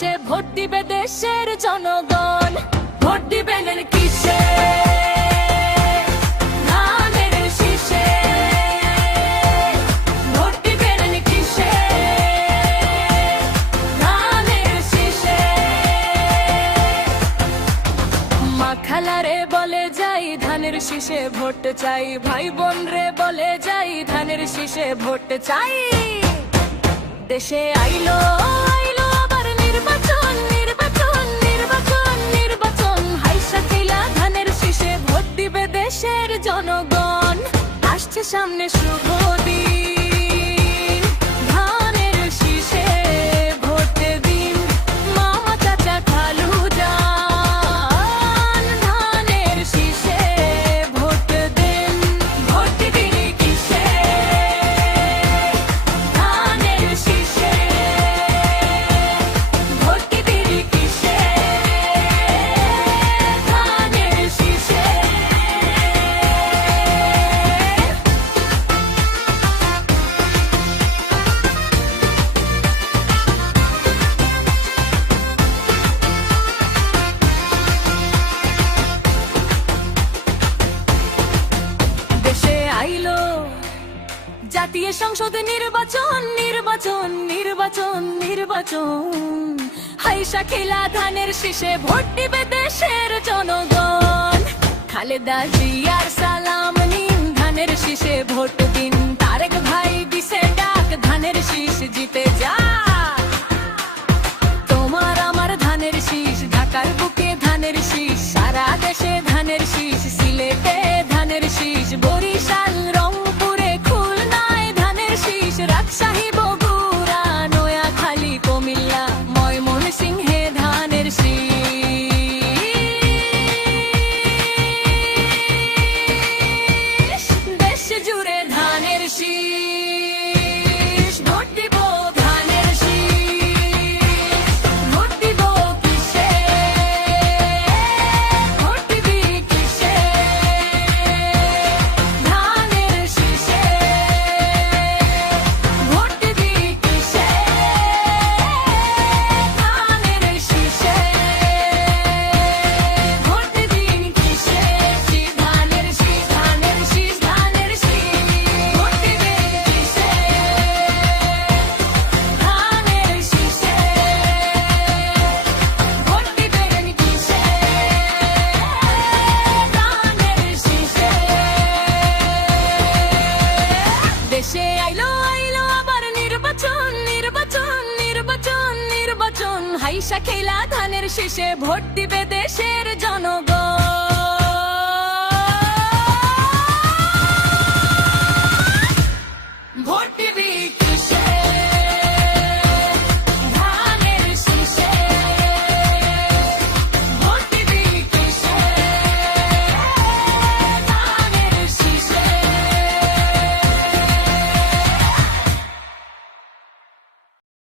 শীষে ভোট দিবে দেশের জনগণ। ভোট দিবেন কিসে? ধানের শীষে। ভোট দিবেন কিসে? ধানের শীষে। মা খালারে বলে যাই ধানের শীষে ভোট চাই, ভাই বোন রে বলে যাই ধানের শীষে ভোট চাই। দেশে আইলো আইলো আবার নির্বাচন, নির্বাচন, নির্বাচন, নির্বাচন। হাইসা খেলা ধানের শীষে ভোট দিবে দেশের জনগণ। আসছে সামনে শুভ দিন, ধানের শীষে ভোট দিন। মামা চাচা খালু যান, ধানের শীষে ভোট দিন। ভোট দিন কিসে? ধানের শীষে। ভোট দিন কিসে? ধানের শীষে। দেশে আইলো জাতীয় সংসদ নির্বাচন, নির্বাচন, নির্বাচন, নির্বাচন। হাইসা খেলা ধানের শীষে ভোট দিবে দেশের জনগণ। খালেদা জিয়ার সালাম নিন, ধানের শীষে ভোট দিন। তারেক ভাই দিছে ডাক, ধানের শীষ জিতে যা। তোমার আমার ধানের শীষ, ঢাকার বুকে ধানের শীষ, সারা দেশে ধানের শীষ। সিলেটে ধানের শীষ, বরিশাল রংপুরে খুলনায় ধানের শীষ। রাজশাহী বগুড়া নোয়াখালী কুমিল্লা ময়মনসিংহে ধানের শীষ। দেশ জুড়ে ধানের শীষ। ভোট দিব ধানের শীষ। ভোট দিব কিসে? ভোট দিবি কিসে? ধানের শীষে। ভোট দিবি কিসে? ধানের শীষে। ভোট দিন কিসে? ধানের শীষ, ধানের শীষ, ধানের শীষ। ভোট দিবেন কিসে? ধানের শীষে। ভোট দিবেন কিসে? ধানের শীষে। দেশে আইলো আইলো আবার নির্বাচন, নির্বাচন, নির্বাচন, নির্বাচন। হাইসা খেলা ধানের শীষে ভোট দিবে দেশের জনগণ।